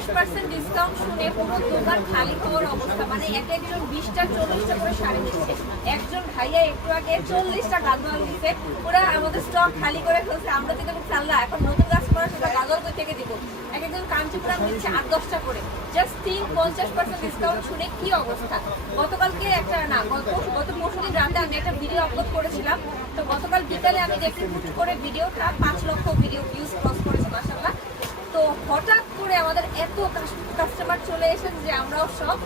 50% discount শুনে পুরো দোকান খালি হওয়ার অবস্থা। মানে একজন 20টা 40টা করে শাড়ি দিচ্ছে, একজন ভাইয়া একটু আগে 40টা গাজল দিচ্ছে, পুরো আমাদের স্টক খালি করে ফেলছে। আমরা তো কিন্তু চাল্লা এখন নতুন কাস্টমার সেটা গাজল করে থেকে দিব। একজন কাঞ্চিপুরাম দিচ্ছে 8-10টা করে, জাস্ট 50% ডিসকাউন্ট শুনে কি অবস্থা। গতকালকে একটা না গত পরশুদিন রাতে আমি একটা ভিডিও আপলোড করেছিলাম, তো গতকাল বিকালে আমি দেখি হুট করে ভিডিওটা 5 লক্ষ ভিডিও ভিউজ ক্রস করেছে মাশাআল্লাহ। তো হঠাৎ করে আমাদের এত কাস্টমার চলে এসেছে যে আমরাও সব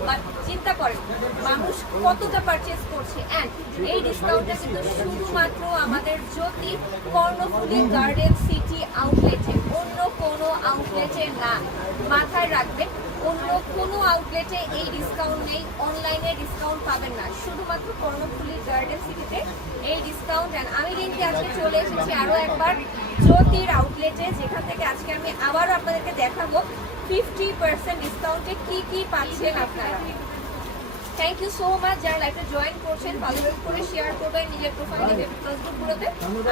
চিন্তা করেন মানুষ কতটা পারচেস করছে। অ্যান্ড এই ডিসকাউন্টটা কিন্তু শুধুমাত্র আমাদের জ্যোতি কর্ণফুলী গার্ডেন সিটি আউটলেটে, অন্য কোনো আউটলেটে না। মাথায় রাখবেন, অন্য কোনো আউটলেটে এই ডিসকাউন্ট নেই, অনলাইনে ডিসকাউন্ট পাবেন না, শুধুমাত্র কর্ণফুলী গার্ডেন সিটিতে এই ডিসকাউন্ট। অ্যান্ড আমি কিন্তু আজকে চলে এসেছি আরও একবার জ্যোতির আউটলেটে, যেখান থেকে আজকে আমি আবারও আপনাদেরকে দেখাবো 50% ডিসকাউন্টে কি কি পাচ্ছেন আপনারা। থ্যাংক ইউ সো মাচ যারা লাইভে জয়েন করছেন, ফলো করে শেয়ার করবেন নিজের প্রোফাইলে, ফেসবুকগুলোতে,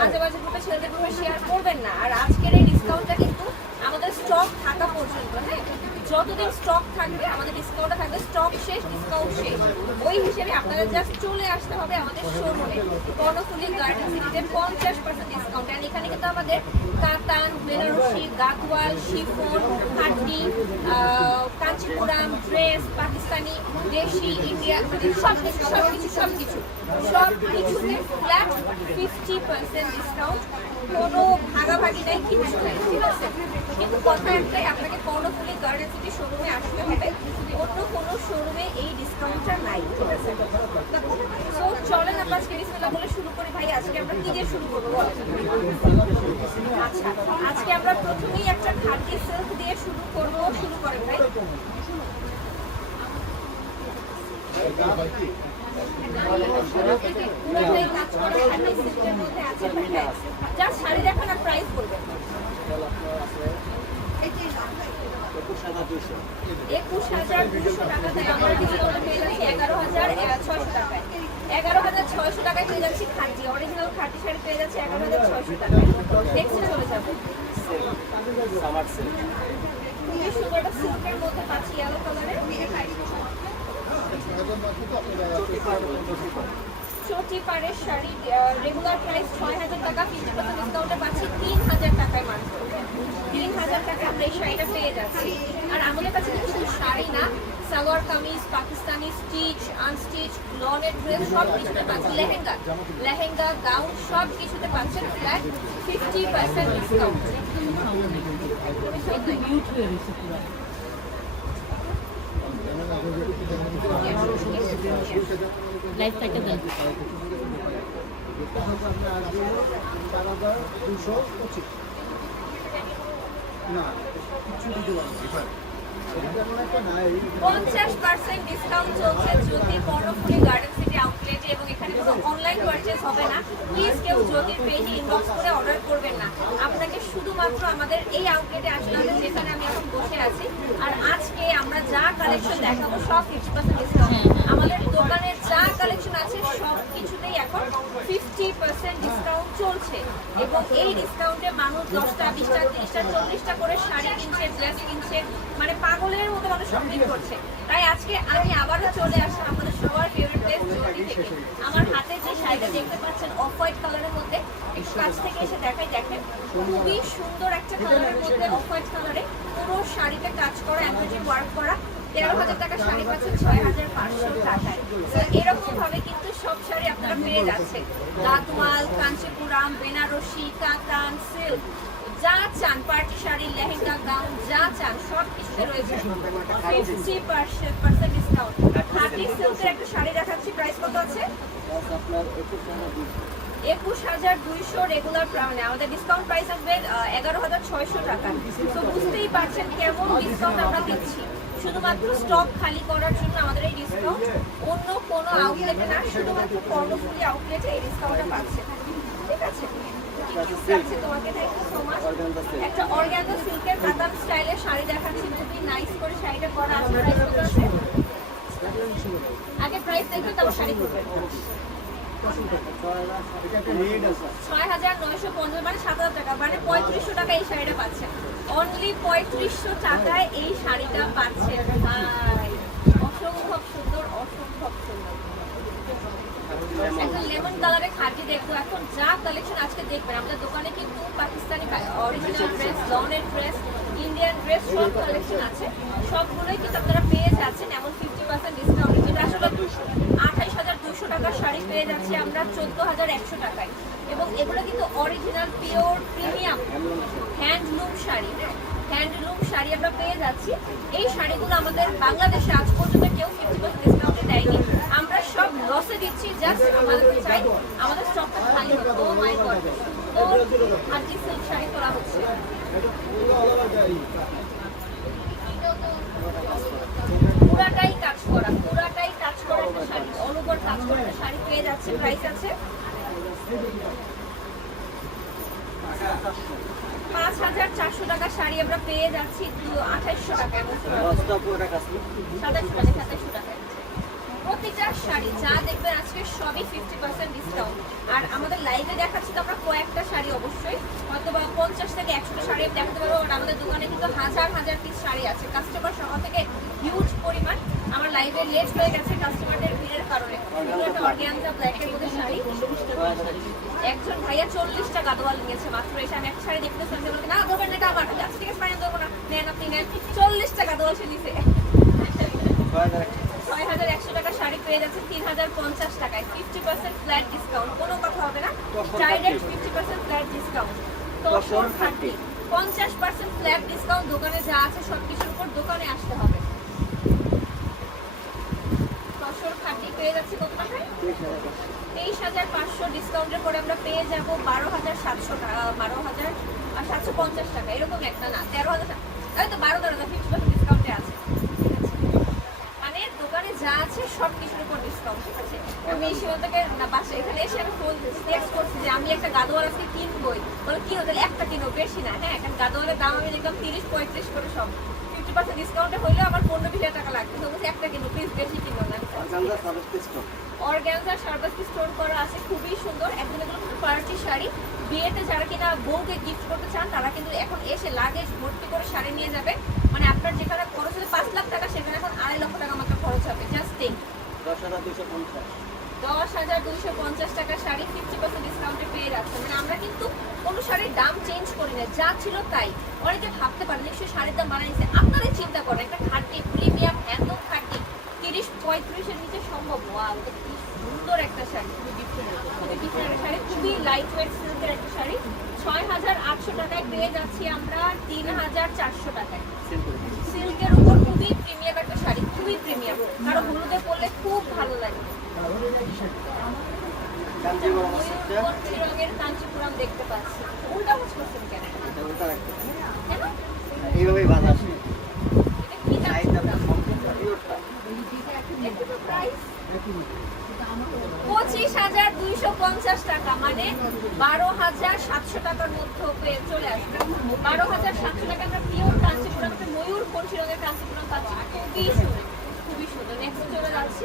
আজেবাজে গ্রুপে, ছেলেদের গ্রুপে শেয়ার করবেন না। আর আজকের এই ডিসকাউন্টটা কিন্তু আমাদের স্টক থাকা পর্যন্ত, হ্যাঁ, যতদিন স্টক থাকবে আমাদের ডিসকাউন্টটা থাকবে, স্টক শেষ ডিসকাউন্ট শেষ। ওই হিসেবে আপনারা জাস্ট চলে আসতে হবে আমাদের শোরুমে কর্ণফুলী গার্ডেন সিটিতে 50% ডিসকাউন্ট। আর এখানে কিন্তু আমাদের কাতান, বেনারসি, গাদওয়াল, শিফন, খাটি, কাঞ্চিপুরাম, ড্রেস, পাকিস্তানি, দেশি, ইন্ডিয়া, সবকিছুতে ফ্ল্যাট 50% ডিসকাউন্ট, কোনো ভাগাভাগি নাই, কিছু নাই, ঠিক আছে। কিন্তু কথা একটাই, আপনাকে কর্ণফুলী গার্ডেন সিটি শোরুমে আসতে হবে, অন্য কোনো শোরুমে এই ডিসকাউন্টটা নাই, ঠিক আছে। সো চলেন আমরা আজকে বিসমিল্লাহ বলে শুরু করি। ভাই আজকে আমরা কি দিয়ে শুরু করবো? আচ্ছা, আজকে আমরা প্রথমেই একটা খাদি সিল্ক দিয়ে শুরু করবো। শুরু করেন ভাই। জাস্ট শাড়ি দেখান আর প্রাইস বলবেন। 21,200 টাকায় আমরা ডিসকাউন্টে পেয়ে যাচ্ছি 11,600 টাকায়। 11,600 টাকায় পেয়ে যাচ্ছি খাঁটি অরিজিনাল খাঁটি শাড়ি পেয়ে যাচ্ছি 11,600 টাকায়। নেক্সটে চলে যাবো। খুবই সুন্দর একটা সিল্কের মধ্যে পাচ্ছি ইয়েলো কালারের চটি পাড়ের শাড়ি, রেগুলার প্রাইস 6,000 টাকা, 50% ডিসকাউন্টে পাচ্ছি 3,000 টাকায় মাত্র। 3,000 টাকা আমরা এই শাড়িটা পেয়ে যাচ্ছি। আর আমাদের কাছে কিন্তু শুধু শাড়ি না, সালোয়ার কামিজ, পাকিস্তানি, স্টিচ, আনস্টিচ, লনের ড্রেস সব কিছুতে পাচ্ছেন, লেহেঙ্গা, গাউন সব কিছুতে পাচ্ছেন ফ্ল্যাট 50% ডিসকাউন্ট। লাইফ থেকে দেন না 50% ডিসকাউন্ট চলছে জ্যোতি কর্ণফুলী গার্ডেন সিটি আউটলেটে, এবং এখানে কোনো অনলাইন পারচেজ হবে না। প্লিজ কেউ জ্যোতির পেজে ইনবক্স করে অর্ডার করবেন না, আপনাকে শুধুমাত্র আমাদের এই আউটলেটে আসতে হবে যেখানে আমি এখন বসে আছি। আর আজকে আমরা যা কালেকশন দেখাবো সব 50% ডিসকাউন্ট। আমাদের দোকানে যা কালেকশন আছে সব কিছুতেই এখন 50% ডিসকাউন্ট চলছে, এবং এই ডিসকাউন্টে মানুষ 10টা, 20টা, 30টা, 40টা করে শাড়ি কিনছে, ড্রেস কিনছে, মানে পাগলের মতো মানুষ শপিং করছে। তাই আজকে আমি আবারও চলে আসলাম আমাদের সবার ফেভারিট প্লেস জ্যোতি থেকে। আমার হাতে যে শাড়িটা দেখতে পাচ্ছেন অফ হোয়াইট কালারের মধ্যে, একটু কাছ থেকে এসে দেখাই, দেখেন খুবই সুন্দর একটা কালারের মধ্যে অফ হোয়াইট কালারে পুরো শাড়িতে কাজ করা, এমব্রয়ডারি ওয়ার্ক করা। 13,000 টাকা শাড়ি পাচ্ছেন 6,500 টাকায়। এরকম ভাবে কিন্তু সব শাড়ি আপনারা পেয়ে যাচ্ছেন। গাদওয়াল, কাঞ্চিপুরাম, বেনারসি, কাতান, সিল্ক, যা চান, পার্টি শাড়ি, লেহেঙ্গা, গাউন, যা চান সব কিছুতে রয়েছে 50% ডিসকাউন্ট। খাদি সিল্কের একটা শাড়ি দেখাচ্ছি, প্রাইস কত আছে? 21,200 রেগুলার প্রাইসে, আমাদের ডিসকাউন্ট প্রাইস আসবে 11,600 টাকা। তো বুঝতেই পারছেন কেমন ডিসকাউন্ট আমরা দিচ্ছি, শুধুমাত্র স্টক খালি করার জন্য আমাদের এই ডিসকাউন্ট। অন্য কোনো আউটলেটে না, শুধুমাত্র কর্ণফুলী আউটলেটে এই ডিসকাউন্টটা পাচ্ছেন, ঠিক আছে। তোমাকে থ্যাংক ইউ সো মাচ। একটা অর্গানজা সিল্কের কাতান স্টাইলের শাড়ি দেখাচ্ছি, খুবই নাইস করে শাড়িটা করা আছে। প্রাইস কত আছে? আগে প্রাইস দেখবেন তারপর শাড়ি করবেন। 6,950 মানে 7,000 টাকা, মানে 3500 টাকা এই শাড়িটা পাচ্ছেন। অনলি 3500 টাকায় এই শাড়িটা পাচ্ছেন ভাই। অসম্ভব সুন্দর, অসম্ভব সুন্দর। একটা লেমন কালারে খাঁটি দেখবো। এখন যা কালেকশন আজকে দেখবেন আমাদের দোকানে কিন্তু পাকিস্তানি অরিজিনাল ড্রেস, লনের ড্রেস, ইন্ডিয়ান ড্রেস সব কালেকশন আছে। সবগুলোই কিন্তু আপনারা পেয়ে যাচ্ছেন এমন 50% ডিসকাউন্ট, যেটা আসলে 28,200 টাকার শাড়ি পেয়ে যাচ্ছি আমরা 14,100 টাকায়। এবং এগুলো কিন্তু original pure premium handloom sari. হ্যাঁ, হ্যান্ডলুম শাড়ি আমরা পেয়ে যাচ্ছি। এই শাড়িগুলো আমাদের বাংলাদেশে আজ পর্যন্ত কেউ 50% ডিসকাউন্টে দেয়নি। আমরা সব লসে দিচ্ছি, জাস্ট আমাদের চাই আমাদের স্টকটা খালি হোক। ও মাই গড, তো খাঁটি সিল্ক শাড়ি করা হচ্ছে। পুরাটাই কাজ করা, পুরাটাই কাজ করা একটা শাড়ি, অল ওভার কাজ করা একটা শাড়ি পেয়ে যাচ্ছে। প্রাইস আছে 5,400 টাকা শাড়ি আমরা পেয়ে যাচ্ছি 2800 টাকা, 2700 টাকা। প্রতিটা শাড়ি যা দেখবেন আজকে সবই 50% ডিসকাউন্ট। আর আমাদের লাইভে দেখাচ্ছি তো আমরা কয়েকটা শাড়ি, অবশ্যই হয়তো বা 50 থেকে 100টা শাড়ি দেখাতে পারবো। আর আমাদের দোকানে কিন্তু হাজার হাজার পিস শাড়ি আছে। কাস্টমার সহ থেকে হিউজ পরিমাণ আমার লাইভে লেট হয়ে গেছে কাস্টমারদের ভিড়ের কারণে। একটা অর্গানজা ব্ল্যাকের মধ্যে শাড়ি, একজন ভাইয়া 40টা গাদোয়াল নিয়েছে মাত্র। এসে আমি একটা শাড়ি দেখতে শুনতে বলতে, না ধরবেন না, এটা আমার কাছে আজকে থেকে শাড়ি দেবো না, নেন আপনি নেন। 40টা গাদোয়াল সে নিছে। 6,100 টাকা শাড়ি পেয়ে যাচ্ছে 3,050 টাকায়, 50% ফ্ল্যাট ডিসকাউন্ট। কোনো কথা হবে না, ডাইরেক্ট 50% ফ্ল্যাট ডিসকাউন্ট। তসর খাঁটি 50% ফ্ল্যাট ডিসকাউন্ট। দোকানে যা আছে সবকিছুর উপর দোকানে আসতে হবে। তসর খাঁটি পেয়ে যাচ্ছে কত টাকায়? 23,500 ডিসকাউন্টের পরে আমরা পেয়ে যাব 12,700 টাকা, 12,750 টাকা। এরকম একটা না, 13,000, এই তো 12,000 50% ডিসকাউন্টে আছে। মানে দোকানে যা আছে সব কিছুর উপর ডিসকাউন্ট, ঠিক আছে? আমি এই সীমান্তকে না বাসে এখানে এসে আমি ফোন টেক্সট করছি যে আমি একটা গাদোয়াল আজকে কিনবই, বলে কি হতে একটা কিনো, বেশি না। হ্যাঁ, কারণ গাদোয়ালের দাম আমি দেখলাম 30-35 করে সব। 50% ডিসকাউন্টে হইলেও আমার 15-20 টাকা লাগবে। তো বলছি একটা কিনো প্লিজ, বেশি কিনো না। অর্গানজা সার্ভিস স্টোর করা আছে, খুবই সুন্দর। একদম এগুলো কিন্তু পার্টি শাড়ি। বিয়েতে যারা কিনা বউকে গিফট করতে চান তারা কিন্তু এখন এসে লাগেজ ভর্তি করে শাড়ি নিয়ে যাবে। মানে আপনার যেখানে খরচ হচ্ছে 5 লাখ টাকা, সেখানে এখন 2.5 লক্ষ টাকা মাত্র খরচ হবে। জাস্ট থিঙ্ক, 10,250 টাকা শাড়ি 50% ডিসকাউন্টে পেয়ে যাচ্ছে। মানে আমরা কিন্তু কোনো শাড়ির দাম চেঞ্জ করি না, যা ছিল তাই। অনেকে ভাবতে পারেন নিশ্চয়ই শাড়ির দাম বাড়াইছে, আপনারাই চিন্তা করেন। একটা খাঁটি প্রিমিয়াম হ্যান্ডলুম খাঁটি 30-35 এর নিচে সম্ভব। ওয়াও, এটা কি সুন্দর একটা শাড়ি, খুবই ডিফারেন্ট শাড়ি, খুবই লাইট ওয়েট সিল্কের একটা শাড়ি। 6,800 টাকায় পেয়ে যাচ্ছি আমরা 3,400 টাকায়। সিল্কের উপর খুবই প্রিমিয়াম একটা শাড়ি, খুবই প্রিমিয়াম। কারো হলুদে পরলে খুব ভালো লাগে। রঙের কাঞ্চিপুরম দেখতে পাচ্ছি। উল্টা মুছ করছেন কেন? কেন এইভাবেই বাধা? প্রাইস 25,250 টাকা, মানে 12,700 টাকার মধ্যে চলে আসবে। 12,700 টাকা আমরা পিওর কাঞ্চিপুরম, ময়ূর কঞ্চি রঙের কাঞ্চিপুরম পাচ্ছি। খুবই সুন্দর, খুবই সুন্দর। নেক্সট চলে যাচ্ছি,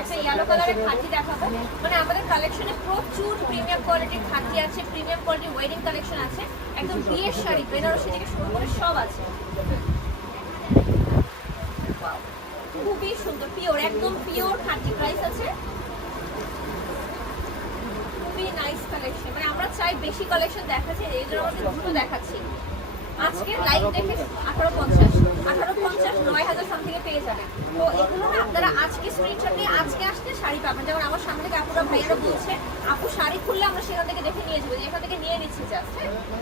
একটা ইয়েলো কালারের খাঁটি দেখাবো। মানে আমাদের কালেকশনে প্রচুর প্রিমিয়াম কোয়ালিটির খাঁটি আছে, প্রিমিয়াম কোয়ালিটির ওয়েডিং কালেকশন আছে। একদম বিয়ের শাড়ি, বেনারসি থেকে শুরু করে সব আছে। খুবই সুন্দর, পিওর, একদম পিওর খাঁটি। প্রাইস আছে খুবই নাইস কালেকশন। মানে আমরা চাই বেশি কালেকশন দেখাচ্ছি, এই জন্য আমাদের দুটো দেখাচ্ছি। আজকে লাইভ দেখে 1850 9,000 সামথিং পেয়ে যাবেন। তো এগুলো না আপনারা আজকে স্ক্রিনশট নিয়ে আজকে আসতে শাড়ি পাবেন। যেমন আমার সামনে থেকে আপুরা ভাইয়ারা বলছে আপু শাড়ি খুললে আমরা সেখান থেকে দেখে নিয়ে যাবো, এখান থেকে নিয়ে নিচ্ছি। জাস্ট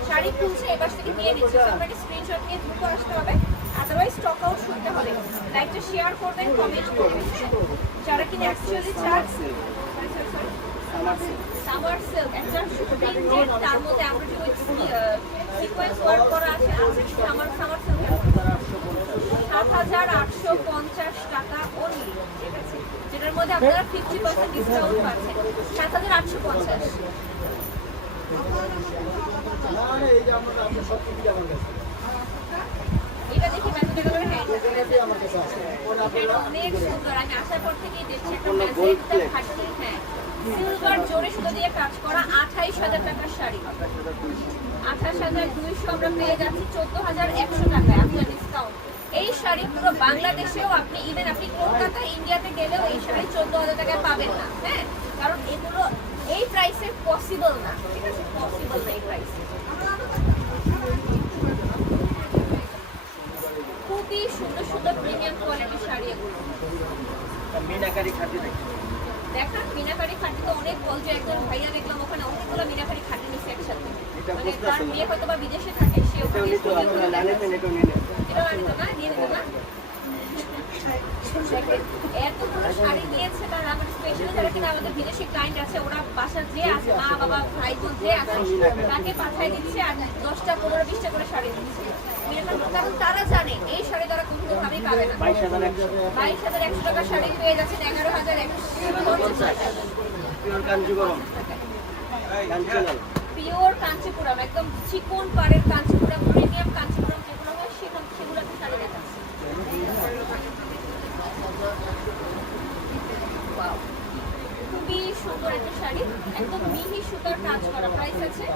শাড়ি খুলছে এবার থেকে নিয়ে নিচ্ছি। আপনাকে স্ক্রিনশট নিয়ে দ্রুত আসতে হবে, আদারওয়াইজ স্টক আউট শুনতে হবে। লাইভটা শেয়ার করবেন, কমেন্ট করবেন। যারা কিনা অ্যাকচুয়ালি চান সামার সিল্ক একটা প্রিন্টেড, তার মধ্যে আমরা যে সিকোয়েন্স ওয়ার্ক করা আছে সামার সিল্ক 7,850 টাকা অনলি, ঠিক আছে? যেটার মধ্যে আপনারা 50% ডিসকাউন্ট পাচ্ছেন। 7,850। এটা দেখি ম্যাজেন্টা কালারের হ্যান্ড, এটা অনেক সুন্দর। আমি আসার পর থেকেই দেখছি একটা ম্যাজেন্টা খাঁটি। হ্যাঁ, সিলভার জরি সুতো দিয়ে কাজ করা 28,000 টাকার শাড়ি। 28,200 আমরা পেয়ে যাচ্ছি 14,100 টাকায় আফটার ডিসকাউন্ট। এই শাড়ি পুরো বাংলাদেশেও আপনি ইভেন আপনি কলকাতা ইন্ডিয়াতে গেলেও এই শাড়ি 14,000 টাকায় পাবেন না। হ্যাঁ, কারণ এগুলো এই প্রাইসে পসিবল না, ঠিক আছে, পসিবল না এই প্রাইসে। খুবই সুন্দর সুন্দর প্রিমিয়াম কোয়ালিটির শাড়ি এগুলো। মিনাকারি খাটি দেখান মিনাকারি খাটি তো অনেক বলছে, একজন ভাইয়া দেখলাম ওখানে অনেকগুলো মিনাকারি খাটি নিচ্ছে একসাথে, মানে তার মেয়ে হয়তো বা বিদেশে থাকে, সে ওখানে এটা আনিত না, দিয়ে দিত না। এতগুলো শাড়ি নিয়েছে, কারণ আমাদের স্পেশালি যারা কিনা আমাদের বিদেশি ক্লায়েন্ট আছে, ওরা বাসার যে আছে মা বাবা ভাই বোন যে আছে তাকে পাঠিয়ে দিচ্ছে আর 10টা 15 20টা করে শাড়ি দিচ্ছে, কারণ তারা জানে এই শাড়ি তারা কোনোভাবেই পাবে না। 22,100 টাকার শাড়ি পেয়ে যাচ্ছেন 11,150 টাকা। পিওর কাঞ্চিপুরম, একদম চিকন পাড়ের কাঞ্চিপুরম, প্রিমিয়াম কাঞ্চিপুরম যেগুলো হয় সেগুলো একটা শাড়ি দেখাচ্ছে। খুবই সুন্দর একটা শাড়ি, একদম মিহি সুতার কাজ করা। প্রাইস আছে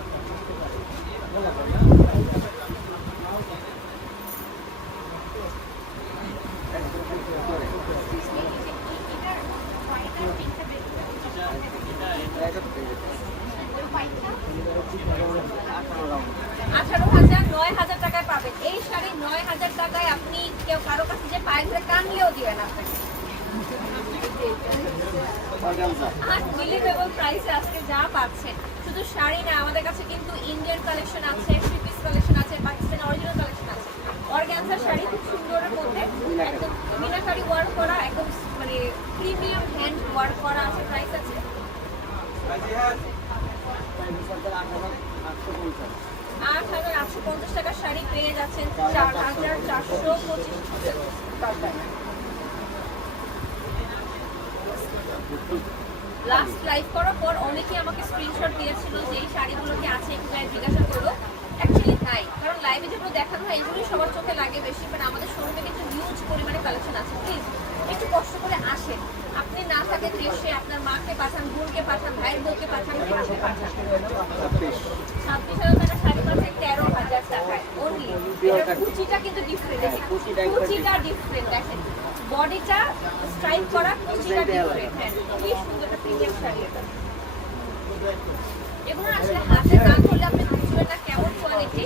$18,000 9,000 টাকায় পাবেন এই শাড়ি। 9,000 টাকায় আপনি কেউ কারো কাছে যে পায়ে ধরে কানলেও দিবেন আপনাকে। আনবিলিভেবল প্রাইসে আজকে যা পাচ্ছেন। শুধু শাড়ি না, আমাদের কাছে কিন্তু ইন্ডিয়ান কালেকশন আছে, থ্রি পিস কালেকশন আছে, পাকিস্তানি অরিজিনাল কালেকশন আছে। অর্গানজার শাড়ি খুব সুন্দরের মধ্যে একদম মিনাকারি ওয়ার্ক করা, একদম মানে প্রিমিয়াম হ্যান্ড ওয়ার্ক করা আছে। প্রাইস আছে 8,850 টাকার শাড়ি পেয়ে যাচ্ছেন 4,425 টাকায়। লাস্ট লাইভ করার পর অনেকেই আমাকে স্ক্রিনশট দিয়েছিল যে এই শাড়িগুলো কি আছে, একটু জিজ্ঞাসা করো। অ্যাকচুয়ালি নাই, কারণ লাইভে যেগুলো দেখানো হয় এগুলোই সবার চোখে লাগে বেশি, বাট আমাদের শোরুমে কিন্তু হিউজ পরিমাণে কালেকশন আছে। প্লিজ একটু কষ্ট করে আসেন। আপনি না থাকেন দেশে, আপনার মাকে পাঠান, বোনকে পাঠান, ভাইয়ের বউকে পাঠান, দেশে পাঠান। 26,000 টাকা শাড়ি পাচ্ছে 13,000 টাকায় অনলি। কুচিটা কিন্তু ডিফারেন্ট, কুচিটা ডিফারেন্ট, দেখেন বডিটা স্ট্রাইপ করা, কুচিটা ডিফারেন্ট। হ্যাঁ, কি সুন্দর একটা প্রিমিয়াম শাড়ি এটা। এগুলো আসলে হাতে না করলে আপনি বুঝবেন না কেমন কোয়ালিটি।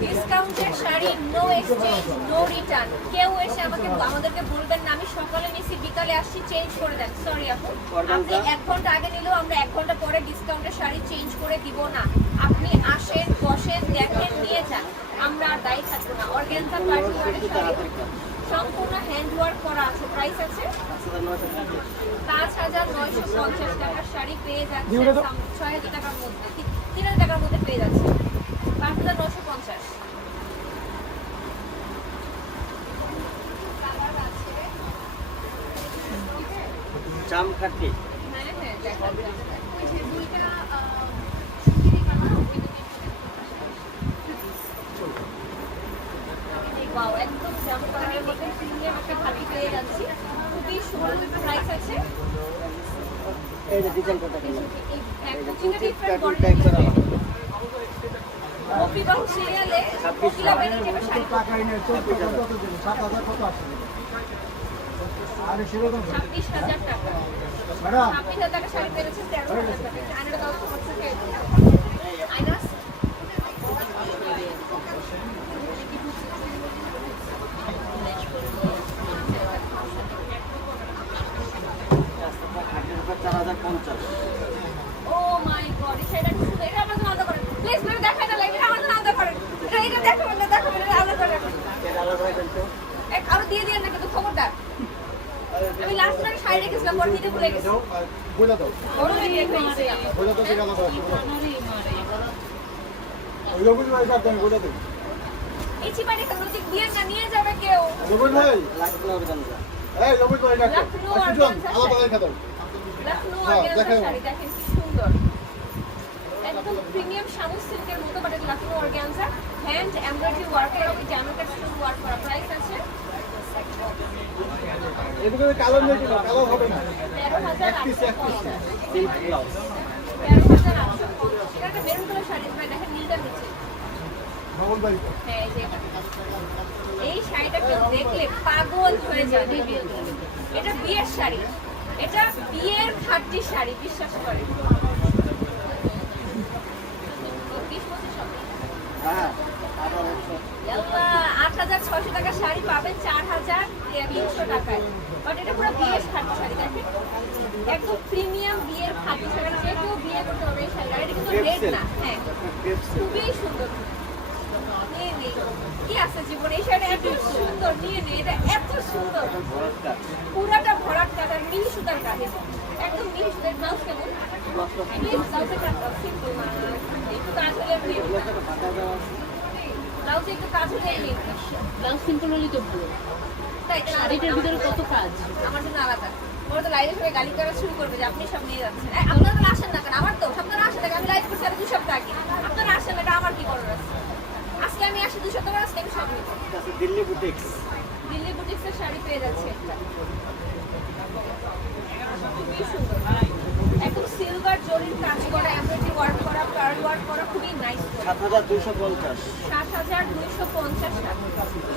ডিসকাউন্টের sari, no exchange, no return. কেউ এসে আমাদেরকে বলবেন না আমি সকালে নিছি বিকালে আসছি চেঞ্জ করে দেন। সরি আপু, আপনি 1 ঘন্টা আগে নিলেও আমরা 1 ঘন্টা পরে ডিসকাউন্টের শাড়ি চেঞ্জ করে দিব না। আপনি আসেন, বসেন, দেখেন, নিয়ে যান, আমরা আর দায়ী থাকবো না। অর্গানজা পার্টি ওয়ারের শাড়ি সম্পূর্ণ হ্যান্ড ওয়ার্ক করা আছে। প্রাইস আছে 5,950 টাকার শাড়ি পেয়ে যাচ্ছে 6,000 টাকার মধ্যে, 3,000 টাকার মধ্যে পেয়ে যাচ্ছে 5,950। জামকাঠি, হ্যাঁ হ্যাঁ দেখান। একদম জামকাঠের মধ্যে প্রিমিয়াম একটা খালি পেয়ে যাচ্ছি, খুবই সুন্দর। প্রাইস আছে সিরিয়ালে 26,000 টাকা, 26,000 টাকা শাড়ি পেয়েছে 13,000 টাকা। আয়নাটা দাও তোমার চোখে, আয়না ও মাই গড, এটা শুধু এটা আমাদের আলাদা করেন প্লিজ, মেরে দেখাই না লাইভ, এটা আমাদের আলাদা করেন, এটা দেখাবেন না, দেখাবেন এটা আলাদা করেন। এক আরো দিয়ে দিয়ে না কিন্তু খবরদার। আমি লাস্ট টাইম শাড়ি রেখেছিলাম, পরে দিতে ভুলে গেছি। বলে দাও বড় হয়ে গেছে, বলে দাও ঠিক আছে। ওই লোক ভাই কাট দেন, বলে দাও এই চিপাড়ি নদী দিয়ে না নিয়ে যাবে কেউ। রবুল ভাই লাগবে না ওখানে যা। এই রবুল ভাই ডাক্তার আলাদা দেখা দাও। লখনউ অর্গানজা শাড়ি দেখেন কি সুন্দর, একদম প্রিমিয়াম শামু সিল্কের মতো, but Lucknow organza hand embroidery work করা, জানো টেক্সচার ওয়ার্ক করা। প্রাইস আছে এগুলো কালো নেই, কালো হবে না। 13,850 সিল্ক ব্লাউজ 13,850 এটা একটা মেরুন কালার শাড়ি ভাই দেখেন নীলটা নিচে হ্যাঁ এই যে এটা। এই শাড়িটা কেউ দেখলে পাগল হয়ে যাবে এটা বিয়ের শাড়ি এটা বিয়ের খাঁটি শাড়ি বিশ্বাস করে হ্যাঁ 8,600 টাকা শাড়ি পাবেন 4,300 টাকায় বাট এটা পুরো বিয়ের খাঁটি শাড়ি দেখেন একদম প্রিমিয়াম বিয়ের খাঁটি শাড়ি যে কেউ বিয়ে করতে হবে এই শাড়ি এটা কিন্তু রেড না হ্যাঁ খুবই সুন্দর নিয়ে নে কি আছে জীবনে এই শাড়িটা এত সুন্দর নিয়ে নে এটা এত সুন্দর ভরাটটা পুরাটা ভরাট কাজ আর মিহি সুতার কাজ একদম মিহি সুতার ব্লাউজ কেমন প্লিজ ব্লাউজে কাজ দাও সিম্পল না একটু কাজ হলে ব্লাউজে একটু কাজ হলে ব্লাউজ সিম্পল হলেই তো ভালো। তাই শাড়িটার ভিতরে কত কাজ। আমার জন্য আলাদা ওরা তো লাইভে সবাই গালি করা শুরু করবে যে আপনি সব নিয়ে যাচ্ছেন আপনারা তো আসেন না কেন আমার তো আপনারা আসেন না কেন? আমি লাইভ করছি আর 2 সপ্তাহ আগে আপনারা আসেন না এটা আমার কি করার আছে আজকে আমি আসি 2 সপ্তাহ আজকে আমি সব নিব আছে দিল্লি বুটিক্স দিল্লি বুটিক্সের শাড়ি পেয়ে যাচ্ছে একটা খুবই সুন্দর একদম সিলভার জরির কাজ করা এমব্রয়ডারি ওয়ার্ক করা পার্ল ওয়ার্ক করা খুবই নাইস 7,250 7,250 টাকা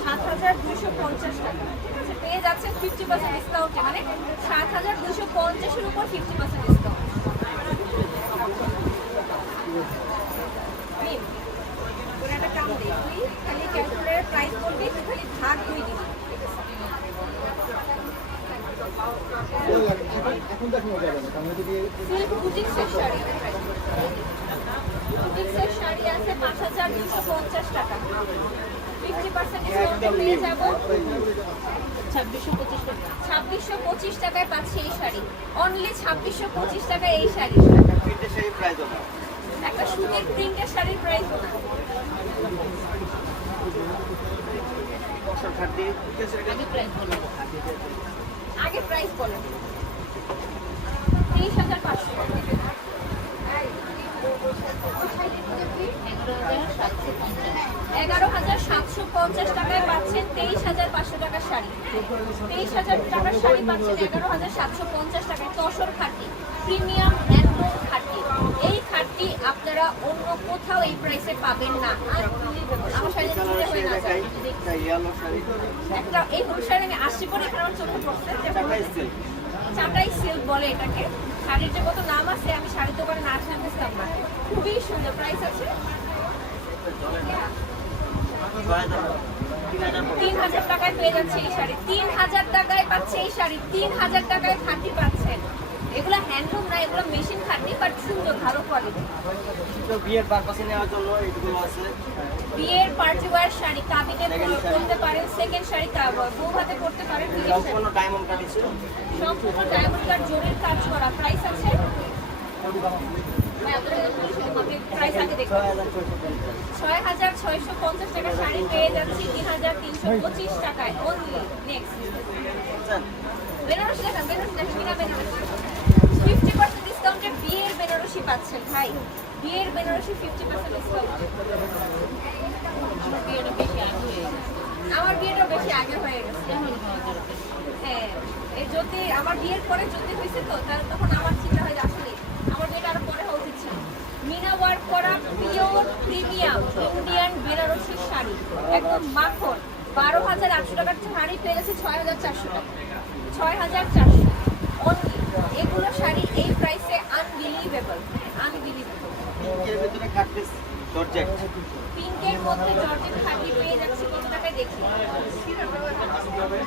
7,250 টাকা ঠিক আছে পেয়ে যাচ্ছে 50% ডিসকাউন্টে মানে 7,250 এর উপর 50% ডিসকাউন্ট ওরা একটা কাম দেই তুই খালি ক্যালকুলেটর প্রাইস বলবি তুই খালি ভাগ 2 দিবি এখন দেখানো যাবে না, কারণ যদি সিল্ক বুটিক্সের শাড়ি বুটিক্সের শাড়ি আছে 5,250 টাকা 50% ডিসকাউন্টে পেয়ে যাব 2625 টাকা। 2,625 টাকায় পাচ্ছি এই শাড়ি অনলি 2,625 টাকায় এই শাড়ি প্রিন্টের শাড়ি প্রাইস হবে একটা সুতির প্রিন্টের শাড়ির প্রাইস না বক্সর খাটি আগে প্রাইস বলো। আগে প্রাইস বলেন 30,500 11,750 টাকায় পাচ্ছেন 23,500 টাকার শাড়ি 23,000 টাকার শাড়ি পাচ্ছেন 11,750 টাকায় তসর খাটি প্রিমিয়াম হ্যান্ডলুম খাটি এই খাটি আপনারা অন্য কোথাও এই প্রাইসে পাবেন না আমার শাড়ি চুড়ে হয়ে না যায় ইয়েলো শাড়ি একটা এই হলুদ শাড়ি আমি আসছি পরে এখানে আমার চোখে পড়ছে যে প্রাইস সিল্ক চাটাই সিল্ক বলে এটাকে শাড়ির যে কত নাম আছে আমি শাড়ির দোকানে না আসলে বুঝতাম না খুবই সুন্দর প্রাইস আছে 3,000 টাকায় পেয়ে যাচ্ছে এই শাড়ি 3,000 টাকায় পাচ্ছে এই শাড়ি 3,000 টাকায় খাঁটি পাচ্ছেন এগুলো হ্যান্ডলুম না এগুলো মেশিন খাঁটি বাট সুন্দর ভালো কোয়ালিটি তো বিয়ের পারপাসে নেওয়ার জন্য এইগুলো আছে বিয়ের পার্টি ওয়্যার শাড়ি কাবিনে পরতে পারেন সেকেন্ড শাড়ি বউ হাতে পরতে পারেন বিয়ের শাড়ি সম্পূর্ণ ডায়মন্ড কাটি ছিল সম্পূর্ণ ডায়মন্ড কাট জরির কাজ করা প্রাইস আছে প্রাইস আগে দেখুন 6,650 টাকা শাড়ি পেয়ে যাচ্ছি 3,325 টাকায় অনলি নেক্সট বেনারসি দেখান বিনা বেনারসি 50% ডিসকাউন্টে বিয়ের বেনারসি পাচ্ছেন ভাই বিয়ের বেনারসি 50% ডিসকাউন্ট আমার বিয়েটা বেশি আগে হয়ে গেছে। আমার বিয়েটা বেশি আগে হয়ে গেছে এখন হওয়া দরকার। হ্যাঁ এই যদি আমার বিয়ের পরে যদি হয়েছে তো তাহলে তখন আমার চিন্তা হয় যে আসলে আমার বিয়েটা আরো পরে হওয়া উচিত ছিল মিনা ওয়ার্ক করা pure premium Indian Banarasi sari একদম মাখন 12,800 টাকার শাড়ি পেয়ে গেছে 6,400 টাকা 6,400 অনলি এগুলো শাড়ি এই প্রাইসে আনবিলিভেবল এর ভিতরে খাটতে জর্জেট পিঙ্কের মধ্যে জর্জেট খাটি পেয়ে যাচ্ছে কত টাকায় দেখি $16,650 পাবেন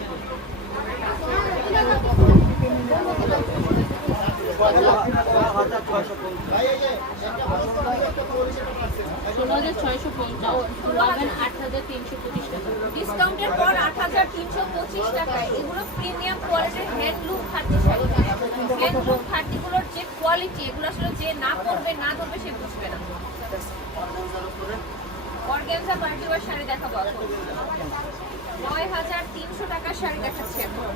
8,325 টাকা। ডিসকাউন্টের পর 8,325 টাকায় এগুলো প্রিমিয়াম কোয়ালিটির হ্যান্ডলুম খাটি শাড়ি হ্যান্ডলুম খাটিগুলোর যে কোয়ালিটি এগুলো আসলে যে না পরবে না ধরবে সে বুঝবে না অর্গানজা পার্টি ওয়ার শাড়ি দেখাবো এখন 9,300 টাকার শাড়ি দেখাচ্ছি এখন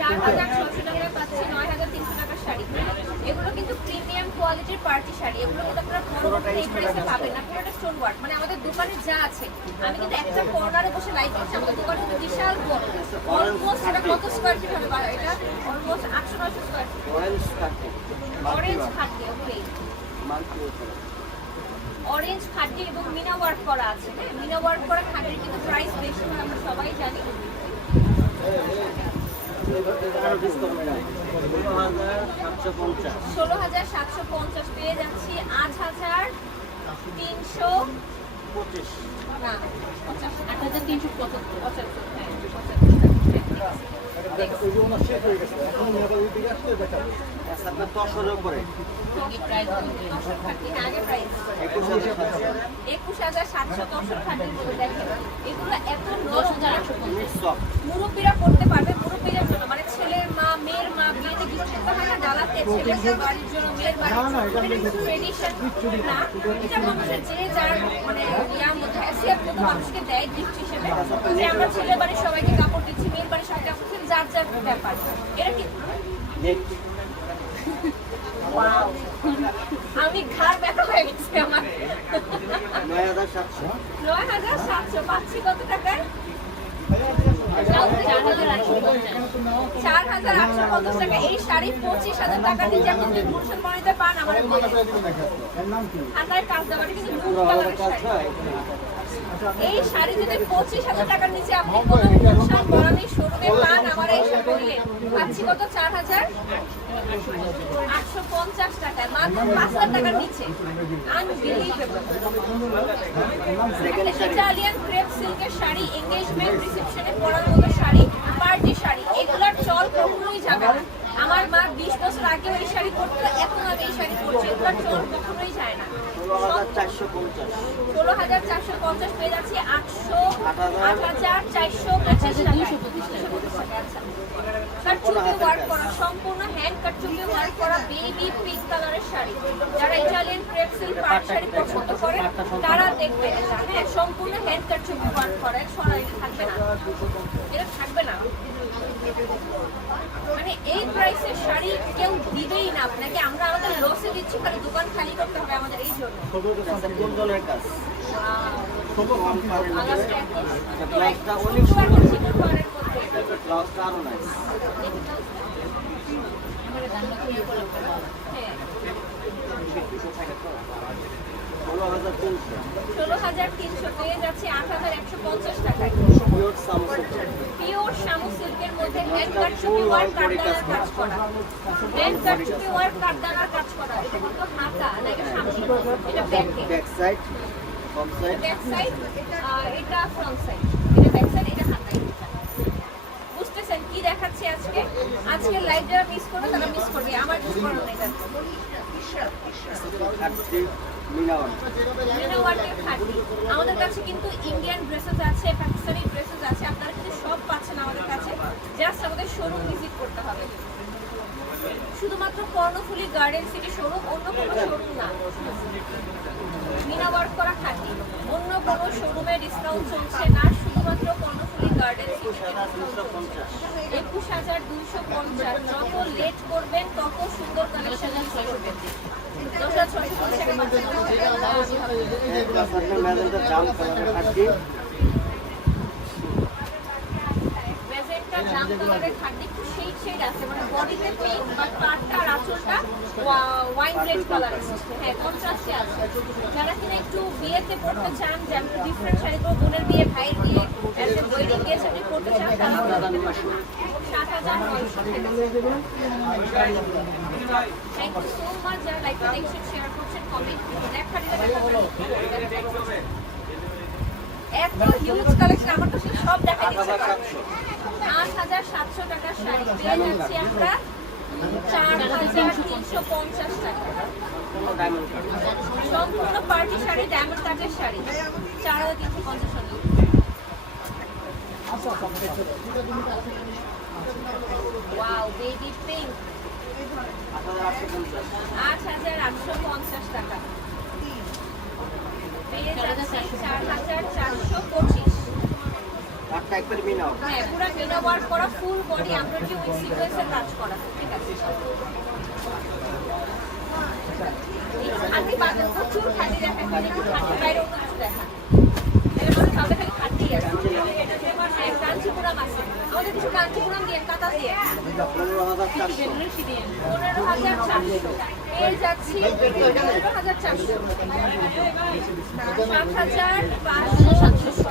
4,600 টাকায় পাচ্ছি 9,300 টাকার শাড়ি এগুলো কিন্তু প্রিমিয়াম কোয়ালিটির পার্টি শাড়ি। এগুলো কিন্তু আপনারা পরবর্তী এই প্রাইসে পাবেন না, পুরোটা স্টোন ওয়ার্ক। মানে আমাদের দোকানে যা আছে, আমি কিন্তু একটা কর্নারে বসে লাইভ করছি, আমাদের দোকানে কিন্তু বিশাল বড়। অলমোস্ট এটা কত স্কোয়ার ফিট হবে? এটা অলমোস্ট 800-900 স্কোয়ার ফিট। অরেঞ্জ থাকবে অরেঞ্জ খাদ্য, ওকে, মাল্টি অরেঞ্জ খাদ্য এবং মিনা ওয়ার্ক করা আছে। হ্যাঁ, মিনা ওয়ার্ক করা খাদ্যের কিন্তু প্রাইস বেশি হয়, আমরা সবাই জানি। 16,750 পেয়ে যাচ্ছি 8,325 না 8,375 হ্যাঁ, ওইগুলো আমার শেষ হয়ে গেছে, এখন নেপাল দিকে আসলে দেখা যাবে। আপনার 10 উপরে প্রাইস আগে প্রাইস 21,710 খাদ্যের মধ্যে দেখেন এগুলো এত নরম, মুরব্বীরা পড়তে পারবে, মুরব্বীদের জন্য, মানে ছেলের মা, মেয়ের মা, বিয়েতে গিফট করতে হয় না গালাতে, ছেলের বাড়ির জন্য, মেয়ের বাড়ির জন্য, এটা কিন্তু ট্রেডিশন না, এটা মানুষের যে যার মানে ইয়ার মধ্যে হ্যাসিয়াত মতো মানুষকে দেয় গিফট হিসেবে, যে আমরা ছেলের বাড়ির সবাইকে কাপড় দিচ্ছি, মেয়ের বাড়ির সবাইকে কাপড় দিচ্ছি, যার যার ব্যাপার। এটা কি Wow! আমি ঘাড় ব্যথা হয়ে গেছে আমার। 9,700 পাচ্ছি কত টাকায়? 4,850 টাকা। এই শাড়ি 25,000 টাকা নিচে আপনি যদি গুলশান বনিতে পান আমার বলে। হাতায় কাজ দেওয়া, এটা কিন্তু ব্লু কালারের শাড়ি। এই শাড়ি যদি 25,000 টাকার নিচে আপনি কোনো গুলশান বনানী শোরুমে পান আমার এই বললেন পাচ্ছি কত? 4,850 টাকায়, মাত্র 5,000 টাকার নিচে। আনবিলিভেবল। ইটালিয়ান ক্রেপ সিল্কের শাড়ি, এনগেজমেন্ট রিসেপশনে পরার মতো শাড়ি, পার্টি শাড়ি, এগুলার চল কখনোই যাবে না। আমার মা 20 বছর আগে এই শাড়ি পরতো, এখন আমি এই শাড়ি পরছি, এগুলার চল কখনোই যায় না। 16,450 পেয়ে যাচ্ছি 8,425 টাকা। কাটচুপি ওয়ার্ক করা, সম্পূর্ণ হ্যান্ড কাটচুপি ওয়ার্ক করা বেবি পিঙ্ক কালারের শাড়ি। যারা ইটালিয়ান ক্রেপ সিল্ক পাট শাড়ি পছন্দ করে তারা দেখবে এটা। হ্যাঁ, সম্পূর্ণ হ্যান্ড কাটচুপি ওয়ার্ক করা, সরাই থাকবে না, এটা থাকবে না। মানে এই প্রাইসের শাড়ি কেউ দিবেই না আপনাকে, আমরা আমাদের লসে দিচ্ছি, খালি দোকান খালি করতে হবে আমাদের এই জন্য। গোল্ডেনের কাজ ব্লাউজটা অনেক সুন্দর, ব্লাউজটা আরো নাইস। হ্যাঁ, 16,300 পেয়ে যাচ্ছে 8,150 টাকায়। পিওর সামসুং পিওর শামু সিল্কের মধ্যে হ্যান্ড কাটচুপি ওয়ার্ক কাটদানার কাজ করা, হ্যান্ড কাটচুপি ওয়ার্ক কাটদানার কাজ করা। এটা কিন্তু হাতা না, এটা সামনে, এটা back back side front side back side, এটা ফ্রন্ট সাইড, এটা ব্যাক সাইড, এটা হাতা। বুঝতেছেন কি দেখাচ্ছি আজকে? আজকে লাইভ যারা মিস করবে তারা মিস করবে, আমার মিস করার নেই। মিনা ওয়ার্কের খাদি আমাদের কাছে কিন্তু ইন্ডিয়ান ড্রেসেস আছে, পাকিস্তানি ড্রেসেস আছে, আপনারা কিন্তু সব পাচ্ছেন আমাদের কাছে। জাস্ট আমাদের শোরুম ভিজিট করতে হবে, শুধুমাত্র কর্ণফুলী গার্ডেন সিটি শোরুম, অন্য কোনো শোরুম না। মিনা ওয়ার্ক করা খাদি, অন্য কোনো শোরুমে ডিসকাউন্ট চলছে না, শুধুমাত্র কর্ণফুলী গার্ডেন সিটি। 21,250। যত লেট করবেন তত সুন্দর কালেকশন করবেন। 10,650 টাকা পাচ্ছেন। ম্যাজেন্টা জাম কালারের খাদি, একটু শেড আছে, মানে বডিতে পিঙ্ক বাট পাটটা আর আঁচলটা ওয়াইন রেড কালারের মধ্যে। হ্যাঁ, কন্ট্রাস্টে আছে। যারা কিনা একটু বিয়েতে পড়তে চান, যেমন ডিফারেন্ট শাড়ি, কোনো বোনের বিয়ে, ভাইয়ের বিয়ে, ওয়েডিং গিয়ে আপনি পড়তে চান, তারা 7,900 টাকা। থ্যাংক ইউ সো মাচ যারা লাইক দেখছেন, শেয়ার করছেন, কমেন্ট করছেন। এত হিউজ কালেকশন, আমার তো সব দেখা দিচ্ছে। 8,700 টাকার শাড়ি পেয়ে যাচ্ছি আমরা 4,350 টাকা। সম্পূর্ণ পার্টি শাড়ি, ডায়মন্ড কাটের শাড়ি, 4,350 টাকা। ওয়াও, বেবি পিঙ্ক, 8,850 টাকা। পেয়ে যাচ্ছি 4,425। হ্যাঁ, পুরো মিনা ওয়ার্ক করা, ফুল বডি এমব্রয়ডারি উইথ সিকোয়েন্সের কাজ করা। ঠিক আছে, খাঁটি বাদে প্রচুর খাঁটি দেখা খালি খাঁটি বাইরে অন্য কিছু দেখা তাহলে খালি খাঁটি আছে হ্যাঁ কাঞ্চিপুরাম আছে আমাদের কিছু কাঞ্চিপুরাম দিয়ে কাতা দিয়ে 15,400 15,400 পেয়ে যাচ্ছি 15,400 7,500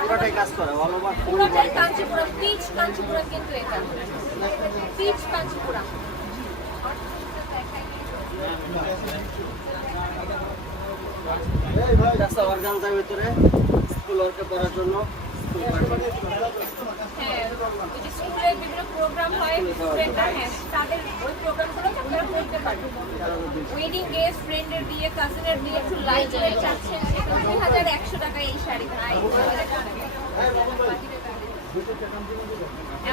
পুরোটাই কাজ করে অল ওভার পুরোটাই কাঞ্চিপুরম পিচ কাঞ্চিপুরম কিন্তু এটা পিচ কাঞ্চিপুরম রাস্তা অর্গানজার ভিতরে স্কুল ওয়ার্কে পড়ার জন্য স্কুল হ্যাঁ ওই যে স্কুলের বিভিন্ন প্রোগ্রাম হয় স্টুডেন্টরা হ্যাঁ তাদের ওই প্রোগ্রামগুলো আপনারা করতে পারবেন ওয়েডিং গেস্ট ফ্রেন্ডের বিয়ে কাজিনের বিয়ে একটু লাইট ওয়েট চাচ্ছেন 2,100 টাকা এই শাড়ি ভাই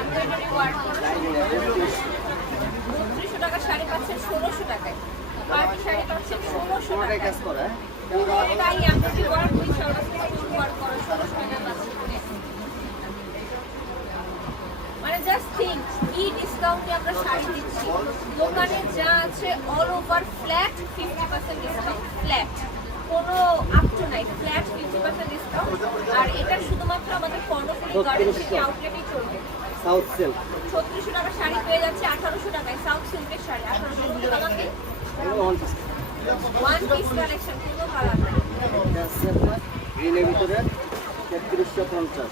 এমব্রয়ডারি ওয়ার্ক করা 3200 টাকা শাড়ি পাচ্ছেন 1600 টাকায় পার্টি শাড়ি পাচ্ছেন 1600 পুরোটাই টাকায় কাজ করে পুরোটাই embroidery work with full work করা 1600 টাকা পাচ্ছেন মানে জাস্ট থিঙ্ক কি ডিসকাউন্টে আমরা শাড়ি দিচ্ছি দোকানে যা আছে all over flat 50% discount flat কোনো আপ টু নাই ফ্ল্যাট 50% ডিসকাউন্ট আর এটা শুধুমাত্র আমাদের কর্ণফুলী গার্ডেন থেকে আউটলেটেই চলবে সাউথ সিল্ক 3600 টাকা শাড়ি পেয়ে যাচ্ছে 1800 টাকায় সাউথ সিল্কের শাড়ি 1800 টাকা আমাকে ওয়ান পিস কালেকশন কোনো খারাপ না গ্রিনের ভিতরে 3350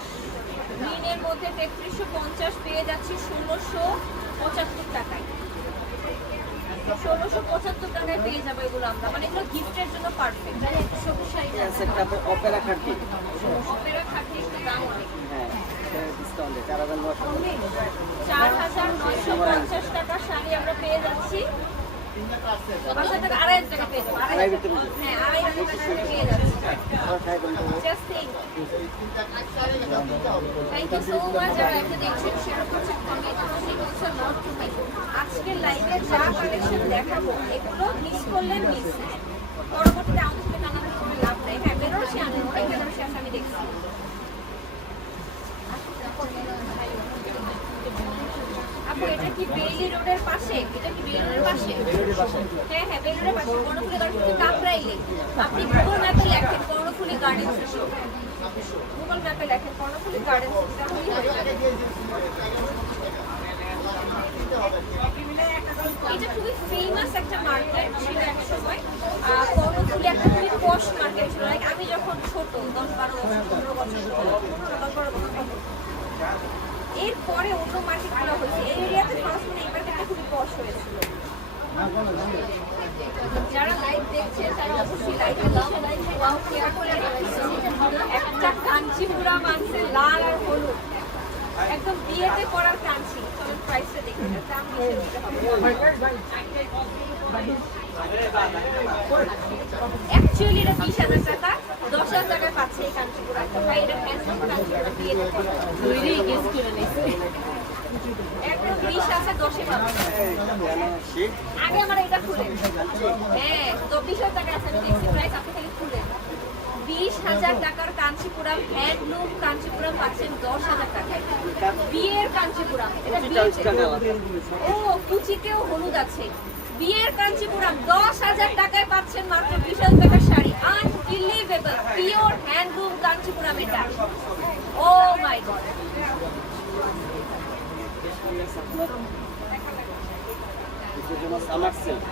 গ্রিনের মধ্যে 3350 পেয়ে যাচ্ছি 1675 টাকায় 1675 টাকায় পেয়ে যাবে এগুলো আমরা মানে এগুলো গিফটের জন্য পারফেক্ট সবুজ শাড়ি একটা অপেরা খাটি অপেরা খাটি একটু দাম অনেক হ্যাঁ ডিসকাউন্টে 4900 4,950 টাকা শাড়ি আমরা পেয়ে যাচ্ছি 5,000 টাকা 2,500 টাকা পেয়ে যাবো আড়াই ভিতরে হ্যাঁ 2,500 টাকা পেয়ে যাচ্ছি Just think. Thank you so much যারা এটা দেখছেন শেয়ার করছেন কমেন্ট করছেন হচ্ছে নট টু মি আজকের লাইভে যা কালেকশন দেখাবো এগুলো মিস করলেন মিস পরবর্তীতে আমাদের সাথে কানেক্ট করে লাভ নাই হ্যাঁ বেনারসি আনেন অনেক বেনারসি আছে আমি দেখছি আপু এটা কি বেইলি রোডের পাশে এটা কি বেইলি রোডের পাশে হ্যাঁ হ্যাঁ বেইলি রোডের পাশে কর্ণফুলী গার্ডেন কাকরাইলে আপনি গুগল ম্যাপে লেখেন কর্ণফুলী গার্ডেন গুগল ম্যাপে লেখেন কর্ণফুলী গার্ডেন এটা খুবই ফেমাস একটা মার্কেট ছিল এক সময় কর্ণফুলী একটা খুবই পশ মার্কেট ছিল লাইক আমি যখন ছোট 10-12 বছর 15 বছর 10-12 বছর এরপরে অন্য মার্কেটগুলো হয়েছে এই এরিয়াতে ফার্স্ট মানে এই মার্কেটটা খুবই পশ হয়েছিল যারা লাইভ দেখছেন তারা অবশ্যই লাইভে ওয়াও শেয়ার করে একটা কাঞ্চিপুরাম আনছে লাল আর হলুদ একদম বিয়েতে পরার কাঞ্চি চলুন প্রাইসটা দেখুন দাম অ্যাকচুয়ালি এটা 20,000 টাকা 10,000 টাকায় পাচ্ছে এই কাঞ্চিপুরামটা ভাই এটা হ্যান্ডলুম কাঞ্চিপুরাম বিয়েতে পরা দুইটাই গেস করে নিয়েছে একদম 20 আছে 10 এ পাবে আগে আমার এটা খুলে হ্যাঁ তো 20,000 টাকা আছে আমি দেখছি প্রাইস আপনি খালি খুলে 20,000 টাকার কাঞ্চিপুরাম হ্যান্ডলুম কাঞ্চিপুরাম পাচ্ছেন 10,000 টাকায় বিয়ের কাঞ্চিপুরাম এটা বিয়েতে ও কুচিতেও হলুদ আছে বিয়ের কাঞ্চিপুরাম 10,000 টাকায় পাচ্ছেন মাত্র 20,000 টাকার sari unbelievable pure handloom Kanchipuram এটা ও my god summer silk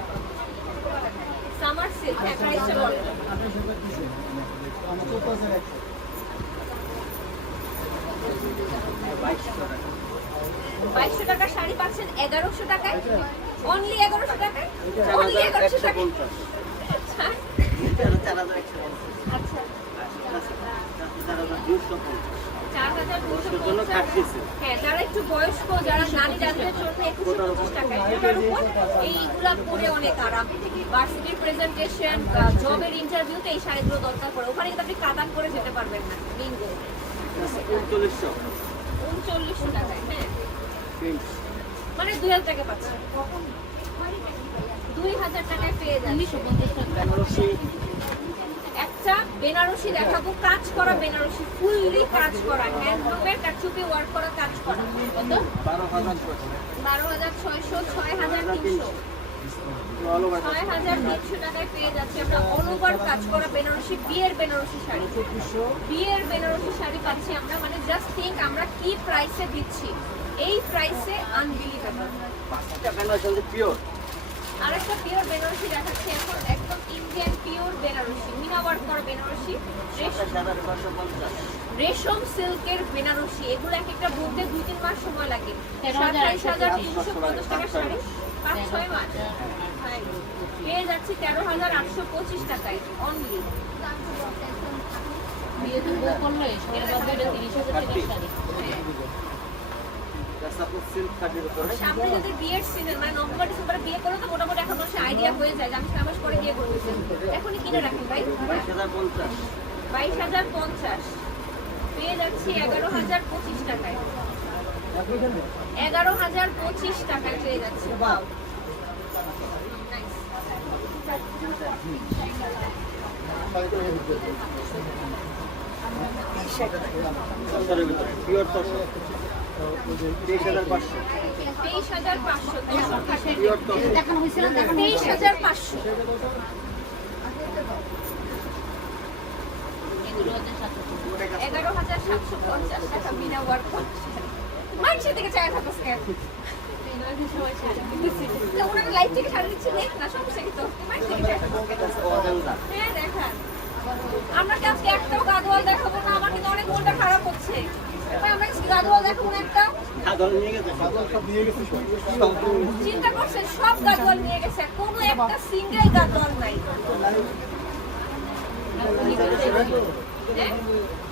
summer silk হ্যাঁ প্রাইসটা বলেন 2200 টাকা শাড়ি পাচ্ছেন 1100 টাকায় অনলি 1100 টাকায় অনলি 1100 টাকায় আচ্ছা 4,250 হ্যাঁ যারা একটু বয়স্ক যারা নারী যাদের জন্য 2150 টাকায় এটার উপর এইগুলা পরে অনেক আরাম ভার্সিটির প্রেজেন্টেশন জবের ইন্টারভিউতে এই শাড়িগুলো দরকার পড়ে ওখানে কিন্তু আপনি কাতান করে যেতে পারবেন না বিঙ্গো 3900 টাকায় হ্যাঁ মানে 2,000 টাকা পাচ্ছেন 2,000 টাকায় পেয়ে যান 1950 টাকা একটা বেনারসি দেখাবো কাজ করা বেনারসি ফুললি কাজ করা হ্যান্ডলুমের কাচুপি ওয়ার্ক করা কাজ করা কত 12,600 12,600 6,300 অল ওভার 6300 টাকায় পেয়ে যাচ্ছি আমরা অল ওভার কাজ করা বেনারসি বিয়ের বেনারসি শাড়ি। বিয়ের বেনারসি শাড়ি পাচ্ছি আমরা, মানে জাস্ট থিঙ্ক আমরা কি প্রাইসে দিচ্ছি, এই প্রাইসে আনবিলিভেবল। পাঁচটা বেনারসি পিওর। আরেকটা পিওর বেনারসি দেখাচ্ছি এখন, একদম ইন্ডিয়ান পিওর বেনারসি, মিনা ওয়ার্ক করা বেনারসি, 27550। রেশম সিল্কের বেনারসি। এগুলো এক একটা বুনতে 2-3 মাস সময় লাগে। 27350 টাকা শাড়ি 5-6 মাস পেয়ে যাচ্ছি 13825 টাকায় অনলি। বিয়ে তো বউ করলো, সবাই বাদ দিয়ে 30,000 টাকার শাড়ি। সাপোজ সিল্ক কাটের উপরে সামনে যদি বিয়ের সিজন মানে নভেম্বর ডিসেম্বরে বিয়ে করো তো মোটামুটি এখন মানুষের আইডিয়া হয়ে যায় যে আমি 6 মাস পরে বিয়ে করতেছি, এখনই কিনে রাখেন ভাই। 22050। 22050 পেয়ে যাচ্ছি 11025 টাকায়। 11025 টাকায় পেয়ে যাচ্ছি। ওয়াও তসরের ভিতরে পিওর তসর 23500। 23500 পিওর তসর 23500 এগুলো হচ্ছে 700। 11750 টাকা বিনা ওয়ার্ক মানুষের থেকে চায় থাকো স্ক্যান ওনারা লাইফ থেকে সারা দিচ্ছে দেখ না সমস্যা কি তো মানুষ থেকে চায় থাকো। অর্গানজা। হ্যাঁ দেখান, আমরা কি আজকে একটাও গাদোয়াল দেখাবো না? আমার কিন্তু অনেক মনটা খারাপ হচ্ছে। ভাই আমরা কি গাদোয়াল দেখাবো না একটা? আদল নিয়ে গেছে সব নিয়ে গেছি সব চিন্তা করছেন সব গাদোয়াল নিয়ে গেছে, কোনো একটা সিঙ্গেল গাদোয়াল নাই। হ্যাঁ?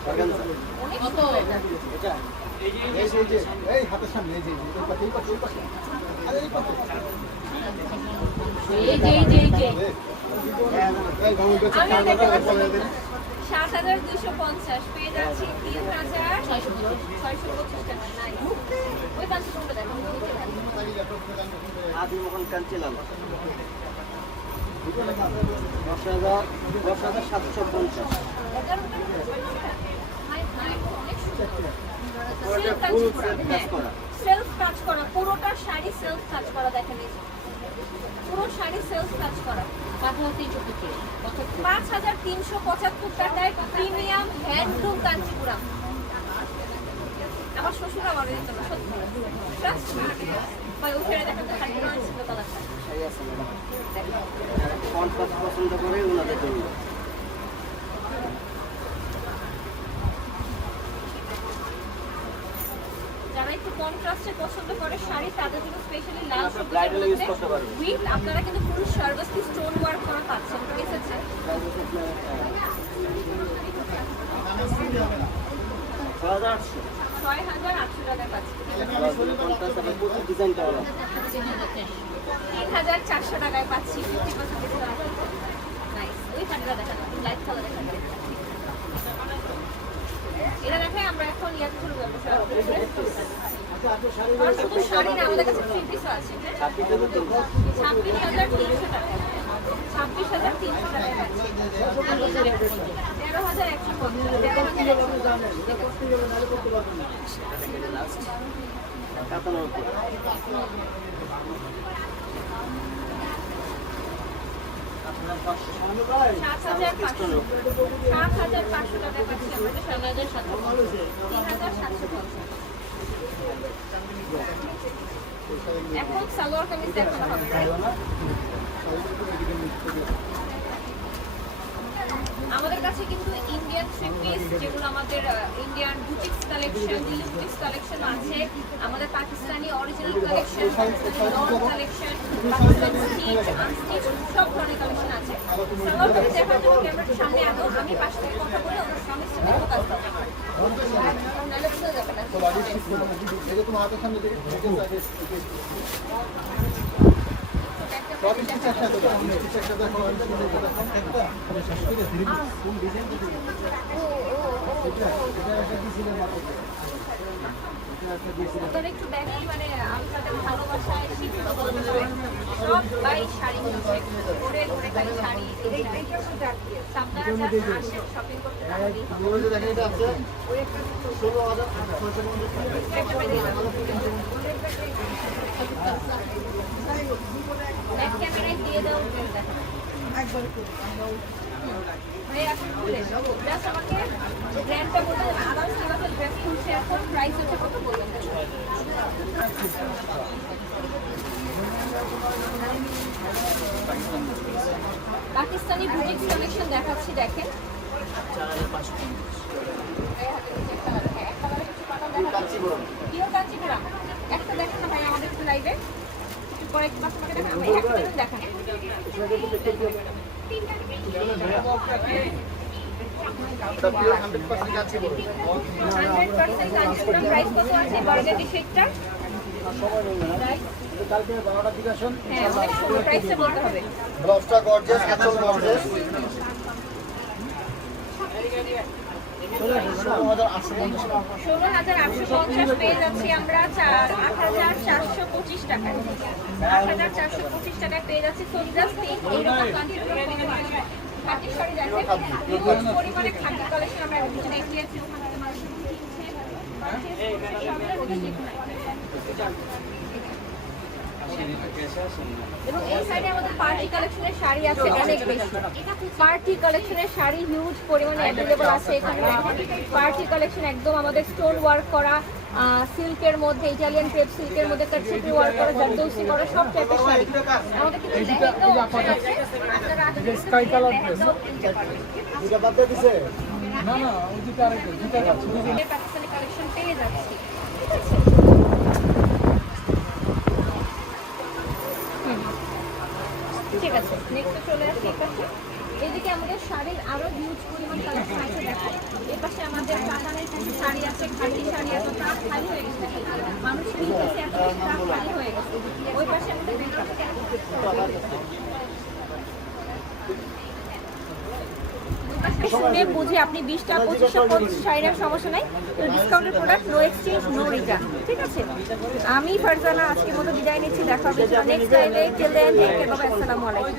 অর্গানজা। অনেক কত? এটা এই হাতের সামনে এই যে এই পাশে এই পাশে এই পাশে আরে এই পাশে এই গাউন বেচে আমি কাজ দেখতে করে পাচ্ছি চলে দেন 7250 পেয়ে যাচ্ছি 3625 টাকা। নাই ওই পাঁচশো কোনটা দেখো আদি মোহন কাঞ্চিলাল 10,750। সেলফ কাজ করা পুরোটা শাড়ি, সেলফ কাজ করা দেখেন, এই যে। পুরো শাড়ি সেলফ কাজ করা 5375 টাকায় প্রিমিয়াম হ্যান্ডলুম কাঞ্চিপুরাম। আমার শ্বশুর আমার দিত না সত্যি Trust me। ভাই উঠে দেখেন তো শাড়ি কেমন ছিল কালারটা। শাড়ি আছে কনফার্ট পছন্দ করে ওনাদের জন্য। যারা একটু কন্ট্রাস্টে পছন্দ করে শাড়ি তাদের জন্য স্পেশালি লাল আপনারা bridal use করতে পারবেন। উইথ আপনারা কিন্তু পুরো সার্ভিস স্টোন ওয়ার্ক করা পাচ্ছেন, ঠিক আছে? 6,800। 6800 টাকা পাচ্ছেন। কন্ট্রাস্ট আবার প্রচুর ডিজাইনটা আলাদা। 3400 টাকায় পাচ্ছি 50% ডিসকাউন্ট। নাইস, ওই শাড়িটা দেখান, লাইট কালার দেখান। এটা দেখাই আমরা এখন ইয়াদ করবো আর শুধু শাড়ি না, আমাদের কাছে থ্রি পিসও আছে। 26,300। 26,300 টাকা। 26,300 টাকায় পাচ্ছি। 13,150। 95। আপনারা 7,500 টাকায় পাচ্ছি আমাদের 3,750। এখন সালোয়ার কামিজ দেখানো হবে, right? আমাদের কাছে কিন্তু ইন্ডিয়ান থ্রি পিস যেগুলো আমাদের Indian boutiques collection, Delhi boutiques collection আছে, আমাদের পাকিস্তানি অরিজিনাল কালেকশন, পাকিস্তানি নন কালেকশন, পাকিস্তানি স্টিচ, আনস্টিচ সব ধরনের কালেকশন আছে। সালোয়ার কামিজ দেখার জন্য ক্যামেরার সামনে আনো, আমি পাশ থেকে কথা বলে ওনার কামিজটা দেখো কাজ করতে পারি। নাহলে বুঝতে যাবে না। তো বাড়ি ঠিক করো এই যে তোমার হাতের সামনে দেখে সবই ঠিক আছে তো আমি ঠিক আছে দেখো আমি একটা শেষ করে দিই কোন ডিজাইন দিতে এটা একটা দিছিলেন মাত্র ওদের একটু দেখি মানে আপনাদের ভালোবাসায় শিক্ষিত বলতে হবে সবাই শাড়ি কিনছে ঘুরে ঘুরে খালি শাড়ি আপনারা যারা আসেন শপিং করতে তাহলেই হবে। ওই যে দেখেন এটা আছে 16,650 ব্যাক ক্যামেরায় দিয়ে দাও দেখো ভাই আপনি খুলে জাস্ট আমাকে ব্র্যান্ডটা বলতে হবে আদার্স কিভাবে ড্রেস খুলছে এখন প্রাইস হচ্ছে কত বলবেন পাকিস্তানি বুটিক্স কালেকশন দেখাচ্ছি দেখেন পিওর কাঞ্চিপুরম একটা দেখেন না ভাই আমাদের একটু লাইভে পরে একটু পাশে আমাকে দেখান ভাই একটা দেখান এটা পিওর 100% কাছে বড় 100% কাঞ্চিপুরম প্রাইস কত আছে বর্গেটি শেকটা কালকে 12টার দিকে আসুন হ্যাঁ অনেক সুন্দর প্রাইসটা বলতে হবে ব্লাউজটা গর্জিয়াস এত গর্জিয়াস 16,850 পেয়ে যাচ্ছি আমরা 8,425 টাকায় 8,425 টাকায় পেয়ে যাচ্ছি সলিডাস পিঙ্ক এইরকম কাঞ্চিপুরম খাঁটি শাড়ি দেখেন হিউজ পরিমাণে খাঁটি কালেকশন আমরা দেখিয়েছি ওখানে মানুষ এবং এই সাইডে আমাদের পার্টি কালেকশনের শাড়ি আছে অনেক বেশি পার্টি কালেকশনের শাড়ি হিউজ পরিমাণে অ্যাভেলেবল আছে এখানে পার্টি কালেকশন একদম আমাদের স্টোন ওয়ার্ক করা সিল্কের মধ্যে ইটালিয়ান ক্রেপ সিল্কের মধ্যে কাটচিপি ওয়ার্ক করা জারদৌসি করা সব টাইপের শাড়ি আমাদের কিন্তু লেহেঙ্গাও আছে আপনারা স্কাই কালার দুটো বাদ দিয়ে দিছে না না ওই দুটো আরেকটা দুটো আছে পাকিস্তানি কালেকশন পেয়ে যাচ্ছি ঠিক আছে ঠিক আছে নেক্সট চলে আসি এই পাশে এদিকে আমাদের শাড়ির আরো হিউজ পরিমাণ কালেকশন আছে দেখো এই পাশে আমাদের কাতানের কিছু শাড়ি আছে খাঁটি শাড়ি আছে তার খালি হয়ে গেছে মানুষ কিনতেছে এত বেশি তার খালি হয়ে গেছে ওই পাশে আমাদের ভিতর থেকে শুনে বুঝে আপনি 20টা 25টা 50 শাড়ির সমস্যা নাই তো ডিসকাউন্টের product no exchange no return ঠিক আছে আমি ফারজানা আজকের মতো বিদায় নিচ্ছি দেখা হবে নেক্সট টাইমে till then take care bye আসসালামু আলাইকুম